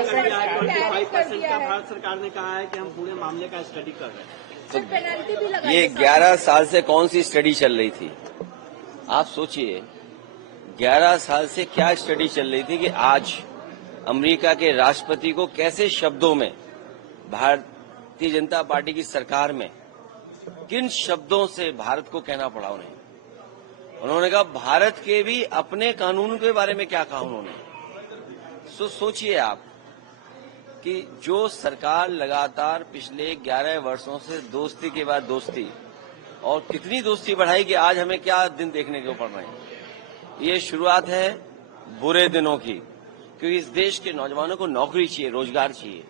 कर दिया है, 25% का भारत सरकार ने कहा है कि हम पूरे मामले का स्टडी कर रहे हैं। तो पेनल्टी भी लगा। ये 11 साल से कौन सी स्टडी चल रही थी? आप सोचिए, 11 साल से क्या स्टडी चल रही थी कि आज अमेरिका के राष्ट्रपति को कैसे शब्दों में भारतीय जनता पार्टी की सरकार में किन शब्दों से भारत को कहना पड़ा उन्हें। उन्होंने कहा भारत के भी अपने कानून के बारे में क्या कहा उन्होंने। सोचिए आप कि जो सरकार लगातार पिछले 11 वर्षों से दोस्ती के बाद दोस्ती और कितनी दोस्ती बढ़ाई कि आज हमें क्या दिन देखने को पड़ रहे हैं। ये शुरुआत है बुरे दिनों की, क्योंकि इस देश के नौजवानों को नौकरी चाहिए, रोजगार चाहिए।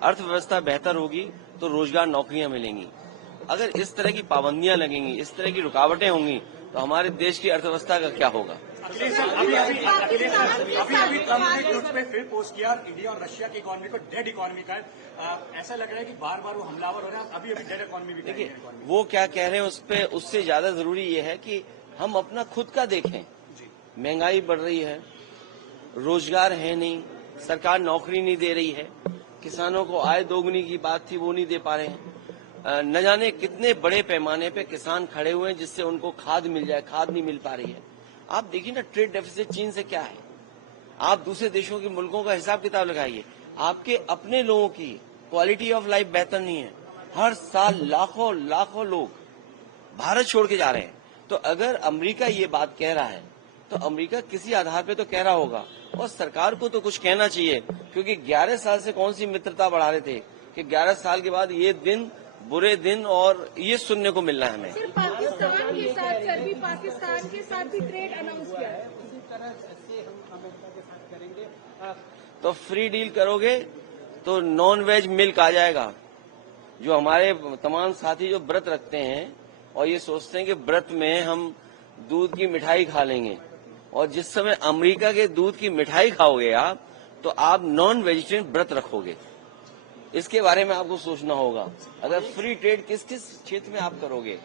अर्थव्यवस्था बेहतर होगी तो रोजगार, नौकरियां मिलेंगी। अगर इस तरह की पाबंदियां लगेंगी, इस तरह की रुकावटें होंगी तो हमारे देश की अर्थव्यवस्था का क्या होगा। अभी ट्रम्प ने ट्वीट पे फिर पोस्ट किया, इंडिया और रशिया की इकोनॉमी को डेड इकोनॉमी का ऐसा लग रहा है कि बार बार वो हमलावर हो रहे हैं। अभी डेड इकोनॉमी भी देखिए वो क्या कह रहे हैं उस पे, उससे ज्यादा जरूरी ये है कि हम अपना खुद का देखें। महंगाई बढ़ रही है, रोजगार है नहीं, सरकार नौकरी नहीं दे रही है, किसानों को आय दोगुनी की बात थी वो नहीं दे पा रहे हैं। न जाने कितने बड़े पैमाने पे किसान खड़े हुए हैं जिससे उनको खाद मिल जाए, खाद नहीं मिल पा रही है। आप देखिए ना, ट्रेड डेफिसिट चीन से क्या है। आप दूसरे देशों के मुल्कों का हिसाब किताब लगाइए, आपके अपने लोगों की क्वालिटी ऑफ लाइफ बेहतर नहीं है। हर साल लाखों लाखों लोग भारत छोड़ के जा रहे हैं। तो अगर अमेरिका ये बात कह रहा है तो अमेरिका किसी आधार पे तो कह रहा होगा, और सरकार को तो कुछ कहना चाहिए, क्योंकि 11 साल से कौन सी मित्रता बढ़ा रहे थे कि 11 साल के बाद ये दिन, बुरे दिन और ये सुनने को मिल रहा है हमें। सिर्फ पाकिस्तान के साथ, सर भी पाकिस्तान के साथ भी ट्रेड अनाउंस किया है। इसी तरह से हम अमेरिका के साथ करेंगे। तो फ्री डील करोगे तो नॉन वेज मिल्क आ जाएगा। जो हमारे तमाम साथी जो व्रत रखते हैं और ये सोचते हैं कि व्रत में हम दूध की मिठाई खा लेंगे, और जिस समय अमेरिका के दूध की मिठाई खाओगे आप तो आप नॉन वेजिटेरियन व्रत रखोगे। इसके बारे में आपको सोचना होगा। अगर फ्री ट्रेड किस किस क्षेत्र में आप करोगे,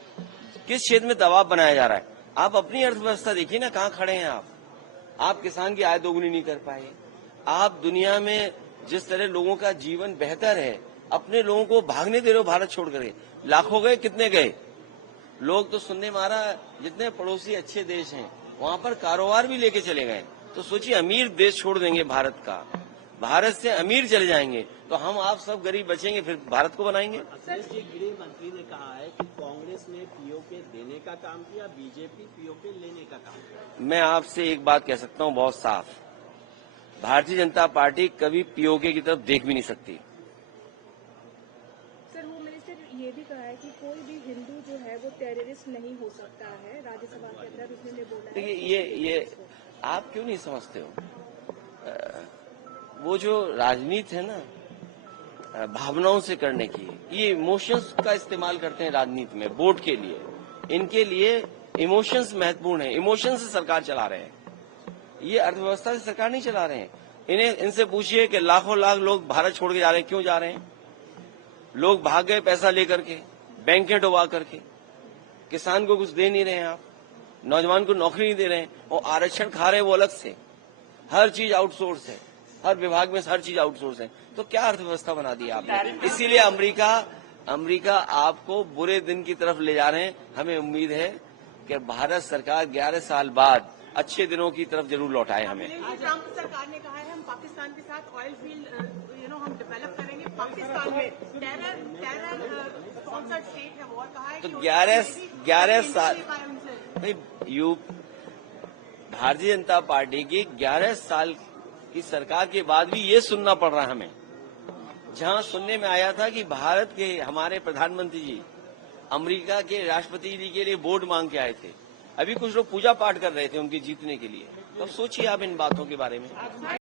किस क्षेत्र में दबाव बनाया जा रहा है। आप अपनी अर्थव्यवस्था देखिए ना, कहाँ खड़े हैं आप किसान की आय दोगुनी नहीं कर पाए। आप दुनिया में जिस तरह लोगों का जीवन बेहतर है, अपने लोगों को भागने दे रहे हो भारत छोड़ कर। लाखों गए, कितने गए लोग तो सुनने में आ रहा है, जितने पड़ोसी अच्छे देश हैं वहां पर कारोबार भी लेके चले गए। तो सोचिए, अमीर देश छोड़ देंगे भारत का, भारत से अमीर चले जाएंगे तो हम आप सब गरीब बचेंगे, फिर भारत को बनाएंगे। अखिलेश जी, गृह मंत्री ने कहा है कि कांग्रेस ने पीओके देने का काम किया, बीजेपी पीओके लेने का काम किया। मैं आपसे एक बात कह सकता हूं बहुत साफ, भारतीय जनता पार्टी कभी पीओके की तरफ देख भी नहीं सकती। सर, होम मिनिस्टर ये भी कहा है कि कोई भी हिंदू जो है वो टेररिस्ट नहीं हो सकता है। राज्यसभा के अंदर उसने बोला है। देखिए ये आप क्यों नहीं समझते हो? वो जो राजनीति है ना भावनाओं से करने की, ये इमोशंस का इस्तेमाल करते हैं राजनीति में वोट के लिए। इनके लिए इमोशंस महत्वपूर्ण है, इमोशंस से सरकार चला रहे हैं। ये अर्थव्यवस्था से सरकार नहीं चला रहे हैं। इनसे पूछिए कि लाखों लाख लोग भारत छोड़ के जा रहे हैं, क्यों जा रहे हैं? लोग भाग गए पैसा लेकर के, बैंकें डुबा करके। किसान को कुछ दे नहीं रहे हैं आप, नौजवान को नौकरी नहीं दे रहे हैं, और आरक्षण खा रहे हैं वो अलग से। हर चीज आउटसोर्स है, हर विभाग में हर चीज आउटसोर्स है। तो क्या अर्थव्यवस्था बना दी आपने? इसीलिए अमेरिका आपको बुरे दिन की तरफ ले जा रहे हैं। हमें उम्मीद है कि भारत सरकार 11 साल बाद अच्छे दिनों की तरफ जरूर लौटाए हमें। ट्रम्प सरकार ने कहा है हम पाकिस्तान के साथ ऑयल फील्ड हम डेवलप करेंगे। पाकिस्तान में टेरर स्पॉन्सर्ड स्टेट है वो, और कहा है तो कि 11 साल भारतीय जनता पार्टी की 11 साल की सरकार के बाद भी ये सुनना पड़ रहा है हमें। जहां सुनने में आया था कि भारत के हमारे प्रधानमंत्री जी अमेरिका के राष्ट्रपति जी के लिए वोट मांग के आए थे, अभी कुछ लोग पूजा पाठ कर रहे थे उनके जीतने के लिए। तो सोचिए आप इन बातों के बारे में।